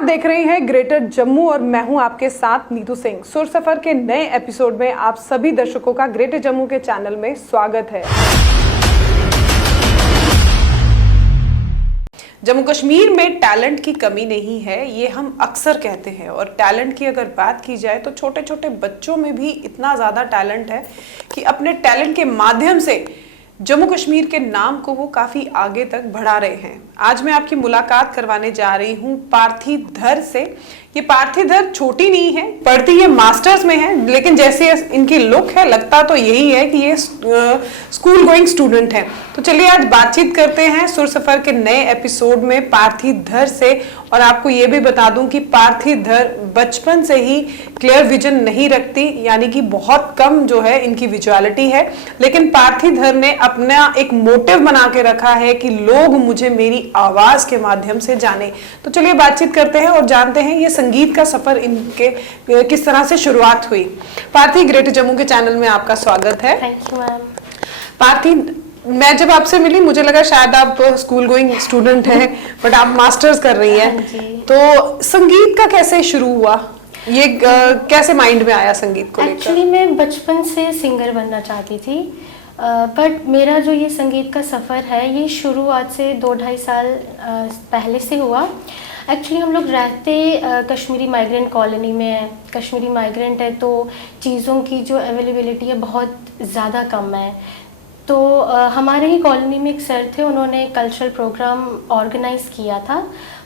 आप देख रहे हैं ग्रेटर जम्मू और मैं हूं आपके साथ नीतू सिंह। सुर सफर के नए एपिसोड में आप सभी दर्शकों का ग्रेटर जम्मू के चैनल में स्वागत है। जम्मू कश्मीर में टैलेंट की कमी नहीं है, ये हम अक्सर कहते हैं। और टैलेंट की अगर बात की जाए तो छोटे छोटे बच्चों में भी इतना ज़्यादा टैलेंट है कि अपने टैलेंट के माध्यम से जम्मू कश्मीर के नाम को वो काफ़ी आगे तक बढ़ा रहे हैं। आज मैं आपकी मुलाकात करवाने जा रही हूँ पार्थीधर से। ये पार्थीधर छोटी नहीं है, पढ़ती ये मास्टर्स में है, लेकिन जैसे इनकी लुक है लगता तो यही है कि ये स्कूल गोइंग स्टूडेंट है। तो चलिए आज बातचीत करते हैं सुर सफर के नए एपिसोड में पार्थीधर से। और आपको ये भी बता दूं कि पार्थीधर बचपन से ही क्लियर विजन नहीं रखती, यानी कि बहुत कम जो है इनकी विजुअलिटी है, लेकिन पार्थीधर ने अपना एक मोटिव बना के रखा है कि लोग मुझे मेरी आवाज के माध्यम से जाने। तो चलिए बातचीत करते हैं और जानते हैं ये संगीत का सफर इनके किस तरह से शुरुआत हुई। पार्थी, ग्रेटर जम्मू के चैनल में आपका स्वागत है। Thank you ma'am. पार्थी, मैं जब आपसे मिली मुझे लगा शायद आप स्कूल गोइंग स्टूडेंट हैं, बट आप मास्टर्स कर रही हैं। तो संगीत का कैसे शुरू हुआ, ये कैसे माइंड में आया संगीत को लेकर? एक्चुअली मैं बचपन से सिंगर बनना चाहती थी, बट मेरा जो ये संगीत का सफ़र है ये शुरुआत से 2-2.5 साल पहले से हुआ। एक्चुअली हम लोग रहते कश्मीरी माइग्रेंट कॉलोनी में है। कश्मीरी माइग्रेंट है तो चीज़ों की जो अवेलेबिलिटी है बहुत ज़्यादा कम है। तो हमारे ही कॉलोनी में एक सर थे, उन्होंने कल्चरल प्रोग्राम ऑर्गेनाइज किया था।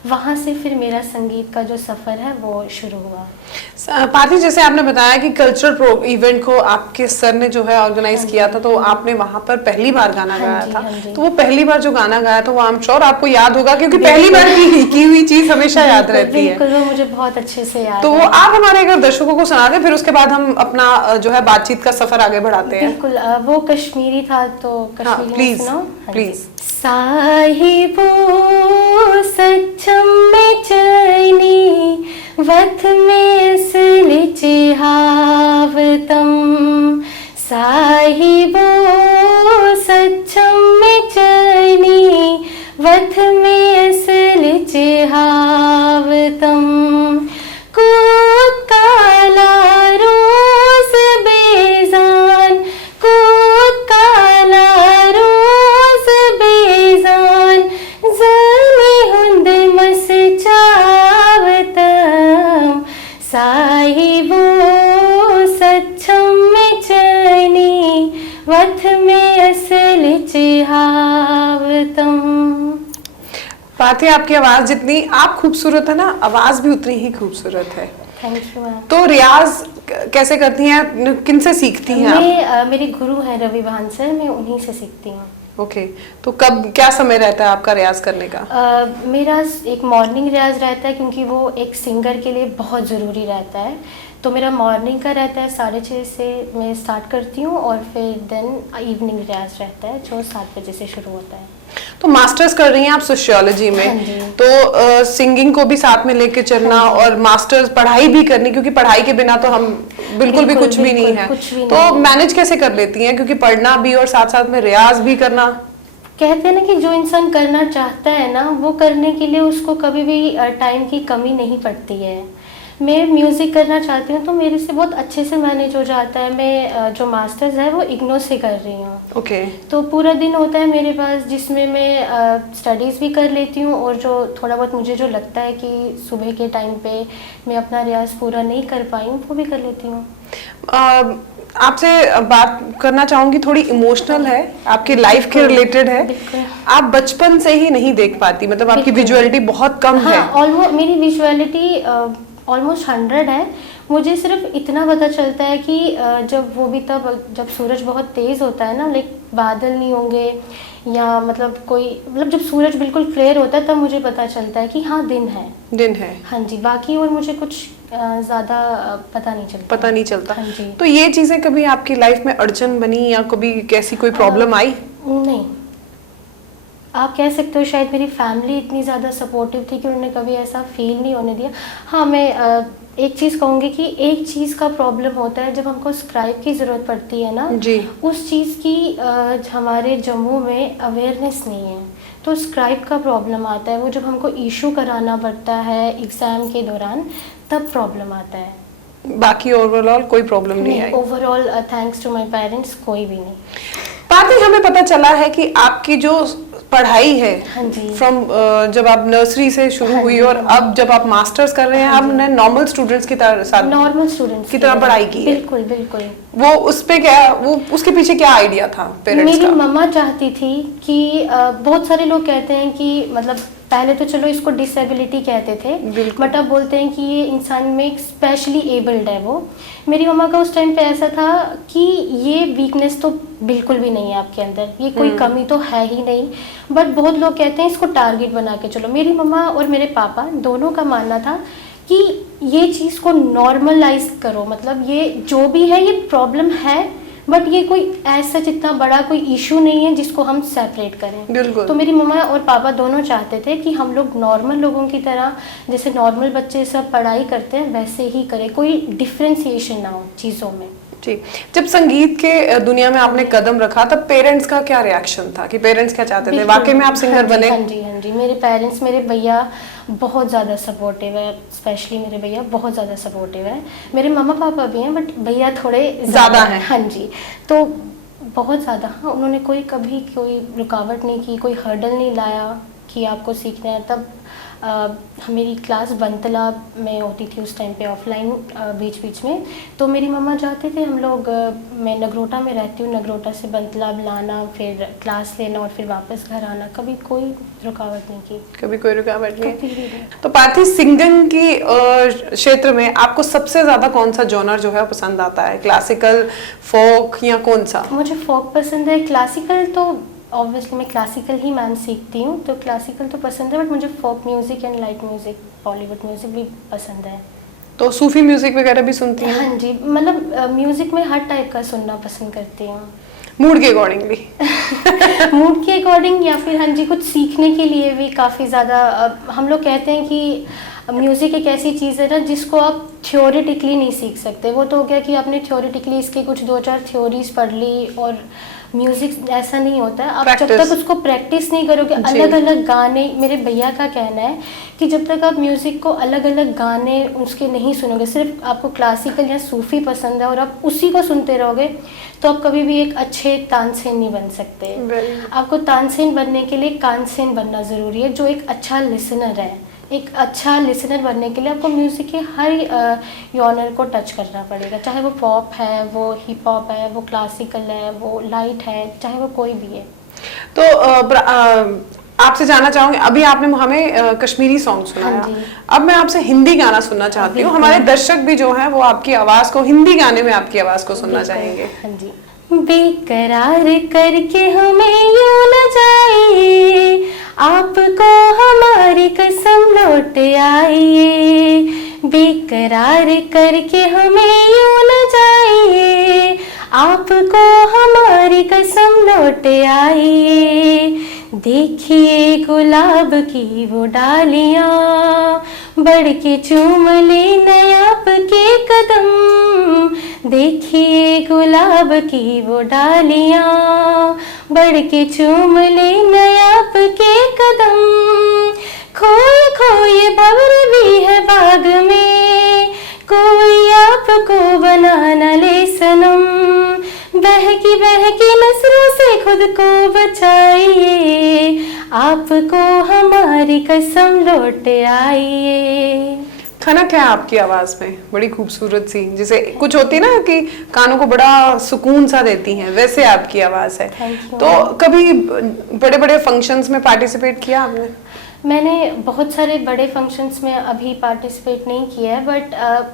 वहाँ से फिर मेरा संगीत का जो सफ़र है वो शुरू हुआ। पार्थी, जैसे आपने बताया कि कल्चरल इवेंट को आपके सर ने जो है ऑर्गेनाइज किया था, तो आपने वहाँ पर पहली बार गाना गाया था। तो वो पहली बार जो गाना गाया था वो आई एम श्योर आपको याद होगा, क्योंकि पहली बार की हुई चीज हमेशा याद रहती है। बिल्कुल, वो मुझे बहुत अच्छे से याद तो वो आप हमारे अगर दर्शकों को सुना दें, फिर उसके बाद हम अपना जो है बातचीत का सफर आगे बढ़ाते हैं। बिल्कुल, वो कश्मीरी था तो कश्मीरी प्लीज सुनाओ। प्लीज। साहिबो सच्चम में चैनी वथ में असलिचे हावतम, साहिबो सच्चम में चैनी वथ में असलिचे हावतम, कूद काला रोज बेजान, कूद काला रोज बेजान, ज़मी हुंद मस चावतम, साहिबो सच्चम में चैनी वथ में असलिचे हावतम। पार्थी, आपकी आवाज जितनी आप खूबसूरत है ना, आवाज भी उतनी ही खूबसूरत है। Thank you ma'am. तो रियाज कैसे करती हैं, किन से सीखती हैं आप? मेरे गुरु हैं रवि भान सर, मैं उन्हीं से सीखती हूँ। ओके, तो कब क्या समय रहता है आपका रियाज करने का? मेरा एक मॉर्निंग रियाज रहता है, क्योंकि वो एक सिंगर के लिए बहुत ज़रूरी रहता है। तो मेरा मॉर्निंग का रहता है 6:30 से मैं स्टार्ट करती हूँ, और फिर देन इवनिंग रियाज रहता है जो 7 बजे से शुरू होता है। तो मास्टर्स कर रही हैं आप सोशियोलॉजी में, तो सिंगिंग को भी साथ में लेके चलना और मास्टर्स पढ़ाई भी करनी, क्योंकि पढ़ाई के बिना तो हम बिल्कुल भी कुछ भी नहीं है। तो मैनेज कैसे कर लेती हैं, क्योंकि पढ़ना भी और साथ साथ में रियाज भी करना? कहते हैं ना कि जो इंसान करना चाहता है ना, वो करने के लिए उसको कभी भी टाइम की कमी नहीं पड़ती है। मैं म्यूज़िक करना चाहती हूँ तो मेरे से बहुत अच्छे से मैनेज हो जाता है। मैं जो मास्टर्स है वो इग्नो से कर रही हूँ। ओके। तो पूरा दिन होता है मेरे पास, जिसमें मैं स्टडीज़ भी कर लेती हूँ, और जो थोड़ा बहुत मुझे जो लगता है कि सुबह के टाइम पे मैं अपना रियाज पूरा नहीं कर पाई हूँ वो भी कर लेती हूँ। आपसे बात करना चाहूंगी, थोड़ी इमोशनल है, आपकी लाइफ के रिलेटेड है। आप बचपन से ही नहीं देख पाती, मतलब आपकी विजुअलिटी बहुत कम है। ऑलमोस्ट मेरी विजुअलिटी ऑलमोस्ट 100 है। मुझे सिर्फ इतना पता चलता है कि जब वो भी तब जब सूरज बहुत तेज़ होता है ना, लाइक बादल नहीं होंगे या मतलब कोई, मतलब जब सूरज बिल्कुल क्लियर होता है तब मुझे पता चलता है कि हाँ दिन है। हाँ जी, बाकी और मुझे कुछ ज़्यादा पता नहीं चलता। हाँ जी। तो ये चीज़ें कभी आपकी लाइफ में अड़चन बनी या कभी कैसी कोई प्रॉब्लम आई? नहीं, आप कह सकते हो शायद मेरी फैमिली इतनी ज़्यादा सपोर्टिव थी कि उन्होंने कभी ऐसा फील नहीं होने दिया। हाँ, मैं एक चीज़ कहूँगी कि एक चीज़ का प्रॉब्लम होता है जब हमको स्क्राइब की ज़रूरत पड़ती है ना जी, उस चीज़ की हमारे जम्मू में अवेयरनेस नहीं है। तो स्क्राइब का प्रॉब्लम आता है, वो जब हमको इशू कराना पड़ता है एग्ज़ाम के दौरान तब प्रॉब्लम आता है। बाकी ओवरऑल कोई प्रॉब्लम नहीं आई? Overall thanks to my parents कोई भी नहीं। पार्थी, हमें पता चला है कि आपकी जो पढ़ाई है हाँ जी, फ्रॉम जब आप नर्सरी से शुरू हुई और अब जब आप मास्टर्स कर रहे हैं, आपने नॉर्मल स्टूडेंट्स की तरह नॉर्मल स्टूडेंट्स की तरह पढ़ाई की है। बिल्कुल बिल्कुल। वो उस पे क्या, वो उसके पीछे क्या आइडिया था पेरेंट्स मेरी का? मम्मा चाहती थी कि बहुत सारे लोग कहते हैं कि मतलब पहले तो चलो इसको डिसेबिलिटी कहते थे, बट अब बोलते हैं कि ये इंसान में एक स्पेशली एबल्ड है वो। मेरी मम्मा का उस टाइम पे ऐसा था कि ये वीकनेस तो बिल्कुल भी नहीं है आपके अंदर, ये कोई कमी तो है ही नहीं, बट बहुत लोग कहते हैं इसको टारगेट बना के चलो। मेरी मम्मा और मेरे पापा दोनों का मानना था कि ये चीज़ को नॉर्मलाइज करो, मतलब ये जो भी है ये प्रॉब्लम है, बट ये कोई ऐसा जितना बड़ा कोई इशू नहीं है जिसको हम सेपरेट करें। बिल्कुल। तो मेरी मम्मा और पापा दोनों चाहते थे कि हम लोग नॉर्मल लोगों की तरह, जैसे नॉर्मल बच्चे सब पढ़ाई करते हैं वैसे ही करें, कोई डिफ्रेंसिएशन ना हो चीज़ों में। जी, जब संगीत के दुनिया में आपने कदम रखा तब पेरेंट्स का क्या रिएक्शन था, कि पेरेंट्स क्या चाहते थे? वाकई में आप सिंगर बने? हाँ जी हाँ जी, मेरे पेरेंट्स, मेरे भैया बहुत ज़्यादा सपोर्टिव है, स्पेशली मेरे भैया बहुत ज़्यादा सपोर्टिव है। मेरे मम्मा पापा भी हैं बट भैया थोड़े ज़्यादा हैं। हाँ जी, तो बहुत ज़्यादा, हाँ, उन्होंने कभी कोई रुकावट नहीं की, कोई हर्डल नहीं लाया कि आपको सीखना है। तब मेरी क्लास बनतला में होती थी उस टाइम पे ऑफलाइन बीच बीच में, तो मेरी मम्मा चाहते थे हम लोग, मैं नगरोटा में रहती हूँ, नगरोटा से बनतला लाना, फिर क्लास लेना और फिर वापस घर आना, कभी कोई रुकावट नहीं की। कभी कोई रुकावट नहीं? कभी भी नहीं। तो पार्थी, सिंगिंग की क्षेत्र में आपको सबसे ज्यादा कौन सा जॉनर जो है पसंद आता है? क्लासिकल, फोक या कौन सा? मुझे फोक पसंद है। क्लासिकल तो ऑब्वियसली मैं क्लासिकल ही मैम सीखती हूँ, तो क्लासिकल तो पसंद है, बट मुझे folk music and light music, Bollywood music भी पसंद है। तो सूफी म्यूजिक वगैरह भी सुनती हैं? हाँ जी, मतलब म्यूज़िक में हर टाइप का सुनना पसंद करती हूँ। मूड के अकॉर्डिंगली? मूड के अकॉर्डिंग, या फिर हाँ जी कुछ सीखने के लिए भी काफ़ी ज़्यादा। हम लोग कहते हैं कि म्यूज़िक एक ऐसी चीज़ है ना जिसको आप थ्योरेटिकली नहीं सीख सकते। वो तो हो गया कि आपने थ्योरेटिकली इसके कुछ 2-4 थ्योरीज पढ़ ली, और म्यूज़िक ऐसा नहीं होता है। आप जब तक उसको प्रैक्टिस नहीं करोगे, अलग अलग गाने, मेरे भैया का कहना है कि जब तक आप म्यूज़िक को अलग अलग गाने उसके नहीं सुनोगे, सिर्फ आपको क्लासिकल या सूफ़ी पसंद है और आप उसी को सुनते रहोगे, तो आप कभी भी एक अच्छे तानसेन नहीं बन सकते। आपको तानसेन बनने के लिए कानसेन बनना ज़रूरी है, जो एक अच्छा लिसनर है। एक अच्छा लिसनर बनने के लिए आपको म्यूज़िक के हर जॉनर को टच करना पड़ेगा, चाहे वो पॉप है, वो हिप हॉप है, वो क्लासिकल है, वो लाइट है, चाहे वो कोई भी है। तो आपसे जानना चाहूंगी, अभी आपने हमें कश्मीरी सॉन्ग सुनाया, हाँ, अब मैं आपसे हिंदी गाना सुनना चाहती हूँ। हमारे दर्शक भी जो हैं वो आपकी आवाज़ को, हिंदी गाने में आपकी आवाज़ को सुनना चाहेंगे। हाँ जी। बेकरार करके हमें यूं न जाइए, आपको हमारी कसम लौट आइए। बेकरार करके हमें यूं न जाइए, आपको हमारी कसम लौट आइए। देखिए गुलाब की वो डालियां, बढ़ के चूम ले नयाप के कदम। देखिए गुलाब की वो डालियां, बढ़ के चूम ले नयाप के कदम। खोए खोए भंवर भी है बाग में, कोई आपको बना न ले सनम। बहकी नजरों से खुद को बचाइए, आपको हमारी कसम लौट आइए। खनक है आपकी आवाज में, बड़ी खूबसूरत सी, जैसे कुछ होती है ना कि कानों को बड़ा सुकून सा देती हैं, वैसे आपकी आवाज है। तो कभी बड़े बड़े फंक्शंस में पार्टिसिपेट किया आपने? मैंने बहुत सारे बड़े फंक्शंस में अभी पार्टिसिपेट नहीं किया है, बट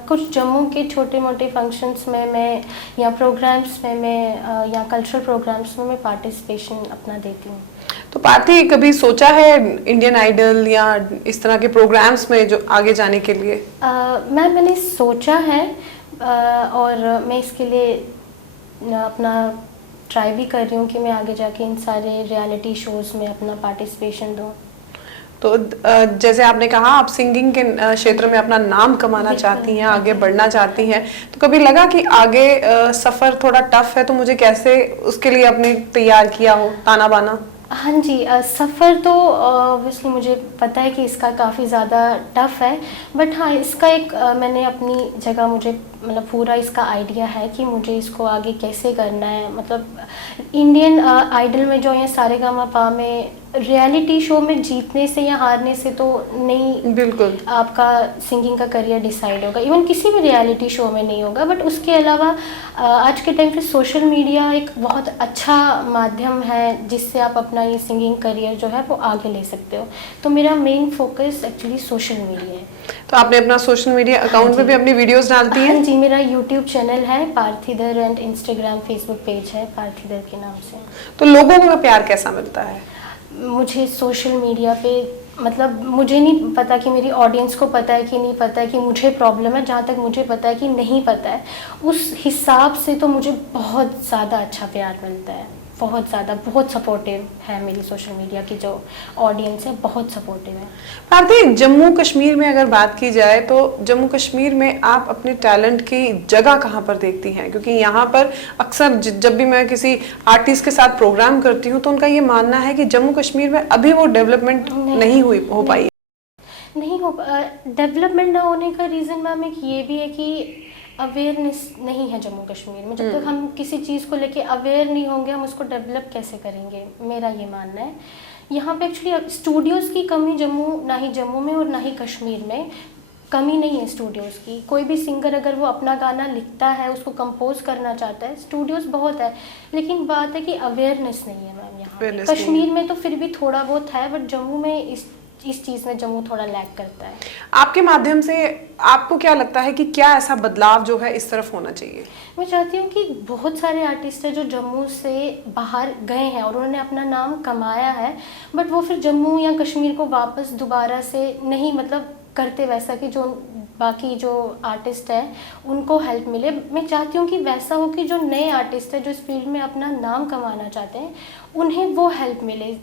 कुछ जम्मू के छोटे मोटे फंक्शंस में मैं, या प्रोग्राम्स में मैं, या कल्चरल प्रोग्राम्स में मैं पार्टिसिपेशन अपना देती हूँ। तो पार्थी, कभी सोचा है इंडियन आइडल या इस तरह के प्रोग्राम्स में जो आगे जाने के लिए? मैंने सोचा है, और मैं इसके लिए अपना ट्राई भी कर रही हूँ कि मैं आगे जाके इन सारे रियलिटी शोज़ में अपना पार्टिसिपेशन दूँ। तो जैसे आपने कहा आप सिंगिंग के क्षेत्र में अपना नाम कमाना चाहती हैं, आगे बढ़ना चाहती हैं, तो कभी लगा कि आगे सफ़र थोड़ा टफ है, तो मुझे कैसे उसके लिए अपने तैयार किया हो, ताना बाना? हाँ जी, सफ़र तो ऑब्वियसली मुझे पता है कि इसका काफ़ी ज़्यादा टफ़ है, बट हाँ इसका एक मैंने अपनी जगह मुझे मतलब पूरा इसका आइडिया है कि मुझे इसको आगे कैसे करना है। मतलब इंडियन आइडल में जो है सारेगामापा में रियलिटी शो में जीतने से या हारने से तो नहीं बिल्कुल आपका सिंगिंग का करियर डिसाइड होगा, इवन किसी भी रियलिटी शो में नहीं होगा। बट उसके अलावा आज के टाइम पे सोशल मीडिया एक बहुत अच्छा माध्यम है जिससे आप अपना ये सिंगिंग करियर जो है वो आगे ले सकते हो। तो मेरा main focus actually social media है। तो आपने अपना सोशल मीडिया अकाउंट पे भी अपनी वीडियोस डालती हैं? हाँ जी, मेरा यूट्यूब चैनल है पार्थिदर एंड इंस्टाग्राम फेसबुक पेज है पार्थिदर के नाम से। तो लोगों का प्यार कैसा मिलता है? मुझे सोशल मीडिया पे मतलब मुझे नहीं पता कि मेरी ऑडियंस को पता है कि नहीं पता है कि मुझे प्रॉब्लम है, जहाँ तक मुझे पता है कि नहीं पता है उस हिसाब से तो मुझे बहुत ज़्यादा अच्छा प्यार मिलता है, बहुत ज़्यादा, बहुत सपोर्टिव है मेरी सोशल मीडिया की जो ऑडियंस है, बहुत सपोर्टिव है। भारती, जम्मू कश्मीर में अगर बात की जाए तो जम्मू कश्मीर में आप अपने टैलेंट की जगह कहाँ पर देखती हैं? क्योंकि यहाँ पर अक्सर जब भी मैं किसी आर्टिस्ट के साथ प्रोग्राम करती हूँ तो उनका ये मानना है कि जम्मू कश्मीर में अभी वो डेवलपमेंट नहीं हो पाई। नहीं हो डेवलपमेंट ना होने का रीज़न मैम एक ये भी है कि अवेयरनेस नहीं है जम्मू कश्मीर में। जब तक हम किसी चीज़ को लेके अवेयर नहीं होंगे हम उसको डेवलप कैसे करेंगे, मेरा ये मानना है। यहाँ पे एक्चुअली स्टूडियोज़ की कमी ना ही जम्मू में और ना ही कश्मीर में कमी नहीं है स्टूडियोज़ की। कोई भी सिंगर अगर वो अपना गाना लिखता है, उसको कंपोज करना चाहता है, स्टूडियोज़ बहुत है, लेकिन बात है कि अवेयरनेस नहीं है मैम यहाँ पे। कश्मीर में तो फिर भी थोड़ा बहुत है, बट जम्मू में इस चीज़ में जम्मू थोड़ा लैग करता है। आपके माध्यम से आपको क्या लगता है कि क्या ऐसा बदलाव जो है इस तरफ होना चाहिए? मैं चाहती हूँ कि बहुत सारे आर्टिस्ट हैं जो जम्मू से बाहर गए हैं और उन्होंने अपना नाम कमाया है, बट वो फिर जम्मू या कश्मीर को वापस दोबारा से नहीं मतलब करते वैसा कि जो बाकी जो आर्टिस्ट हैं उनको हेल्प मिले। मैं चाहती हूँ कि वैसा हो कि जो नए आर्टिस्ट हैं जो इस फील्ड में अपना नाम कमाना चाहते हैं उन्हें वो हेल्प मिले।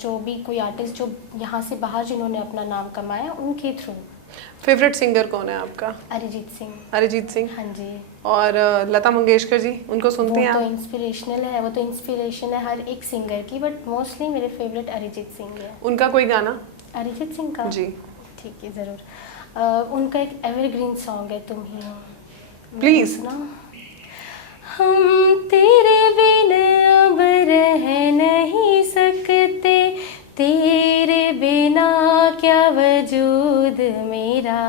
जो भी कोई आर्टिस्ट जो यहाँ से बाहर जिन्होंने अपना नाम कमाया उनके थ्रू। फेवरेट सिंगर कौन है आपका? अरिजीत सिंह। अरिजीत सिंह? हाँ जी। और लता मंगेशकर जी, उनको सुनती हैं? वो तो इंस्पिरेशनल है, वो तो इंस्पिरेशन है हर एक सिंगर की, बट मोस्टली मेरे फेवरेट अरिजीत सिंह है। उनका कोई गाना? अरिजीत सिंह का जी ठीक है ज़रूर। उनका एक एवरग्रीन सॉन्ग है तुम ही हो, प्लीज। हम तेरे बिन अब रह नहीं सकते, तेरे बिना क्या वजूद मेरा,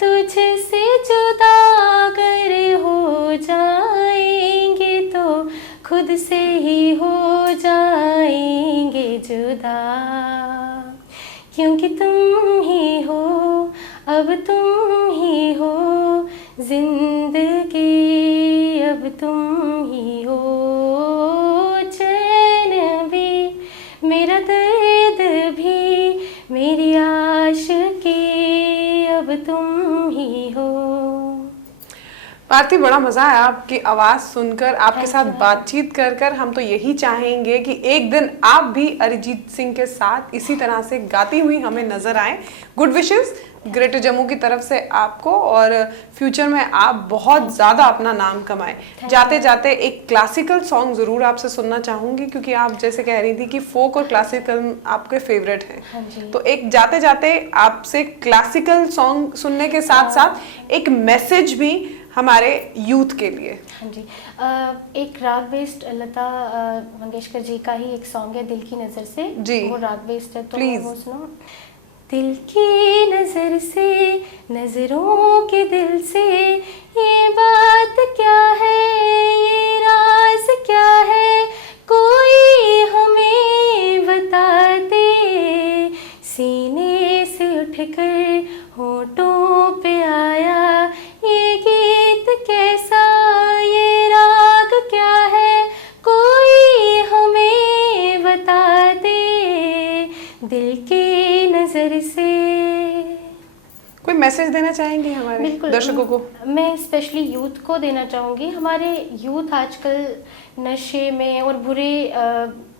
तुझसे जुदा अगर हो जाएंगे तो खुद से ही हो जाएंगे जुदा, क्योंकि तुम ही हो अब तुम ही हो जिंदगी, अब तुम ही हो चैन भी मेरा दर्द भी मेरी आशिकी, अब तुम ही हो। भारती, बड़ा मजा आया आपकी आवाज सुनकर, आपके साथ बातचीत कर कर। हम तो यही चाहेंगे कि एक दिन आप भी अरिजीत सिंह के साथ इसी तरह से गाती हुई हमें नजर आए। गुड विशेस ग्रेटर जम्मू की तरफ से आपको, और फ्यूचर में आप बहुत ज़्यादा अपना नाम कमाएं। जाते जाते एक क्लासिकल सॉन्ग ज़रूर आपसे सुनना चाहूँगी, क्योंकि आप जैसे कह रही थी कि फोक और क्लासिकल आपके फेवरेट हैं। तो एक जाते जाते आपसे क्लासिकल सॉन्ग सुनने के साथ साथ एक मैसेज भी हमारे यूथ के लिए। हाँ जी, एक राग बेस्ड लता मंगेशकर जी का ही एक सॉन्ग है दिल की नज़र से जी, वो राग बेस्ड है, तो वो सुनो। दिल की नज़र से नज़रों के दिल से ये बात क्या है, ये राज क्या है, कोई हमें बता दे, सीने से उठकर होठों पे आया ये गीत कैसा, ये राग क्या है, कोई हमें बता दे, दिल की नज़र से। कोई मैसेज देना चाहेंगे हमारे दर्शकों को? मैं स्पेशली यूथ को देना चाहूँगी। हमारे यूथ आजकल नशे में और बुरे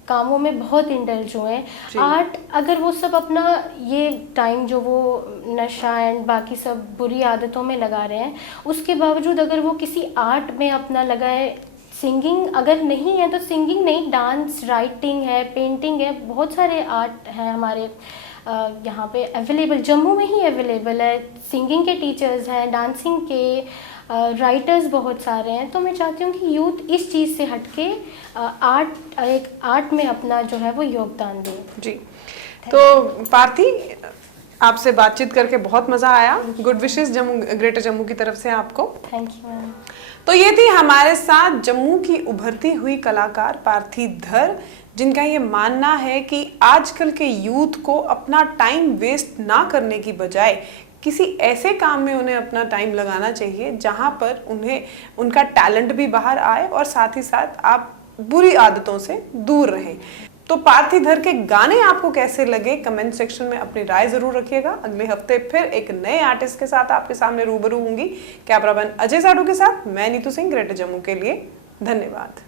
कामों में बहुत इंडल्ज हुए हैं। आर्ट अगर वो सब अपना ये टाइम जो वो नशा एंड बाकी सब बुरी आदतों में लगा रहे हैं, उसके बावजूद अगर वो किसी आर्ट में अपना लगाए सिंगिंग अगर नहीं है तो सिंगिंग नहीं, डांस, राइटिंग है, पेंटिंग है, बहुत सारे आर्ट हैं हमारे यहाँ पे अवेलेबल, जम्मू में ही अवेलेबल है। सिंगिंग के टीचर्स हैं, डांसिंग के राइटर्स बहुत सारे हैं। तो मैं चाहती हूँ कि यूथ इस चीज़ से हटके एक आर्ट में अपना जो है वो योगदान दे। जी, तो पार्थी, आपसे बातचीत करके बहुत मज़ा आया। Good wishes Jammu, greater Jammu की तरफ से आपको। Thank you ma'am. तो ये थी हमारे साथ जम्मू की उभरती हुई कलाकार पार्थी धर, जिनका ये मानना है कि आजकल के यूथ को अपना टाइम वेस्ट ना करने की बजाय किसी ऐसे काम में उन्हें अपना टाइम लगाना चाहिए जहां पर उन्हें उनका टैलेंट भी बाहर आए और साथ ही साथ आप बुरी आदतों से दूर रहें। तो पार्थी धर के गाने आपको कैसे लगे, कमेंट सेक्शन में अपनी राय जरूर रखिएगा। अगले हफ्ते फिर एक नए आर्टिस्ट के साथ आपके सामने रूबरू होंगी। कैमरामैन अजय साडू के साथ मैं नीतू सिंह, ग्रेटर जम्मू के लिए। धन्यवाद।